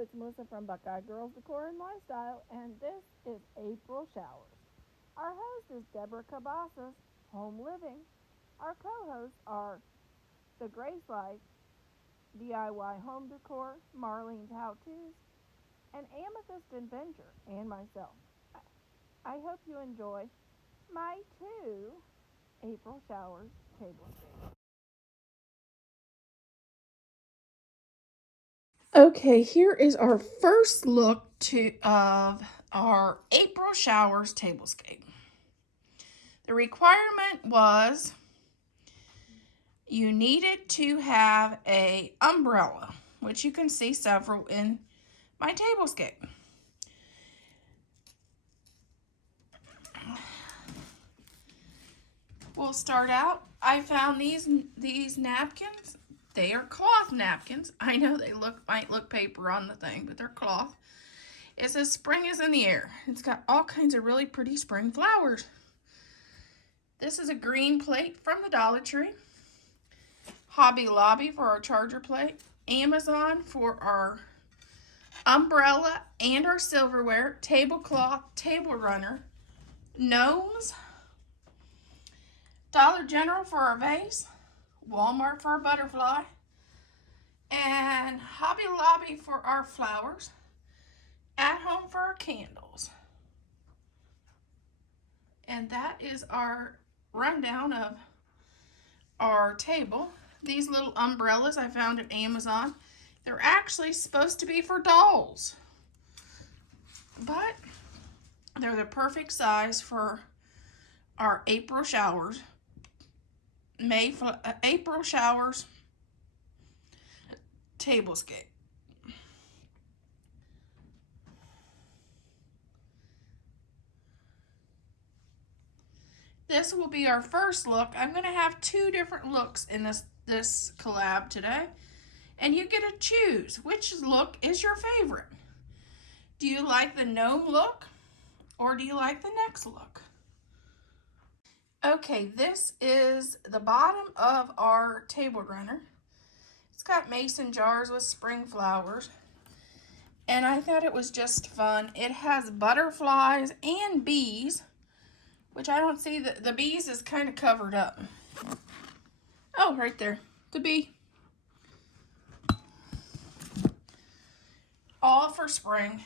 it's Melissa from Buckeye Girls Decor and Lifestyle, and this is April Showers. Our host is Deborah Cabasas, Home Living. Our co-hosts are The Grace Life, DIY Home Decor, Marlene's How To's, and Amethyst Adventure, and myself. I hope you enjoy my two April Showers tablescapes. Okay, here is our first look of our April Showers tablescape. The requirement was you needed to have an umbrella, which you can see several in my tablescape. We'll start out. I found these napkins. They are cloth napkins. I know they might look paper on the thing, but they're cloth. It says spring is in the air. It's got all kinds of really pretty spring flowers. This is a green plate from the Dollar Tree. Hobby Lobby for our charger plate. Amazon for our umbrella and our silverware. Tablecloth, table runner. Gnomes. Dollar General for our vase. Walmart for our butterfly. And Hobby Lobby for our flowers. At Home for our candles. And that is our rundown of our table. These little umbrellas I found at Amazon. They're actually supposed to be for dolls, but they're the perfect size for our April Showers. April Showers tablescape. This will be our first look. I'm going to have two different looks in this collab today, and you get to choose which look is your favorite. Do you like the gnome look, or do you like the next look? Okay, this is the bottom of our table runner. It's got mason jars with spring flowers, and I thought it was just fun. It has butterflies and bees, which I don't see. The bees is kind of covered up. Oh, right there, the bee. All for spring.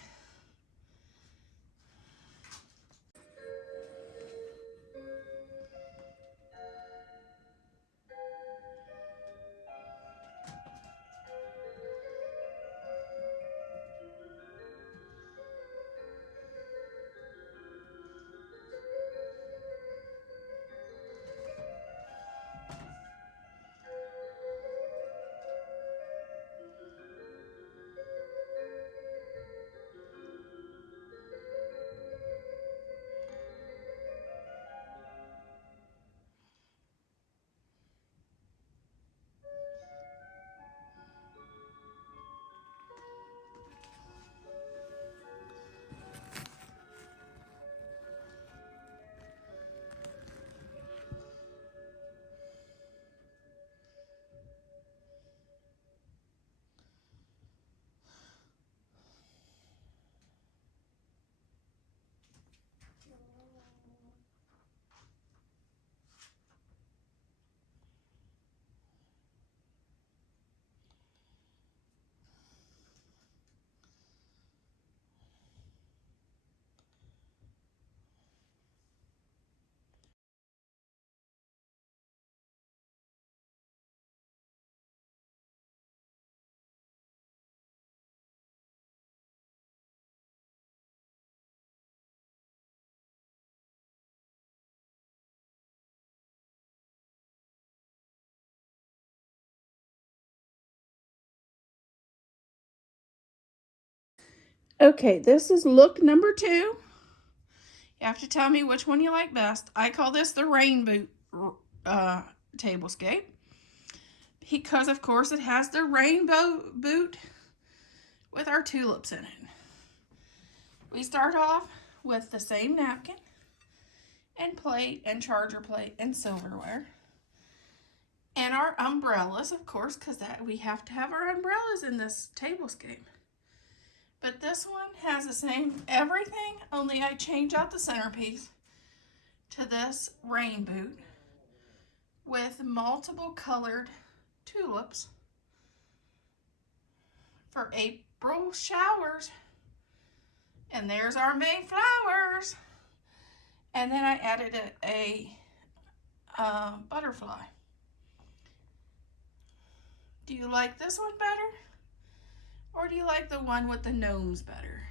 Okay, this is look number 2. You have to tell me which one you like best. I call this the Rainboot tablescape because, of course, it has the rainbow boot with our tulips in it. We start off with the same napkin and plate and charger plate and silverware. And our umbrellas, of course, because we have to have our umbrellas in this tablescape. But this one has the same everything, only I change out the centerpiece to this Rainboot with multiple colored tulips for April showers. And there's our May flowers. And then I added a butterfly. Do you like this one better? Or do you like the one with the gnomes better?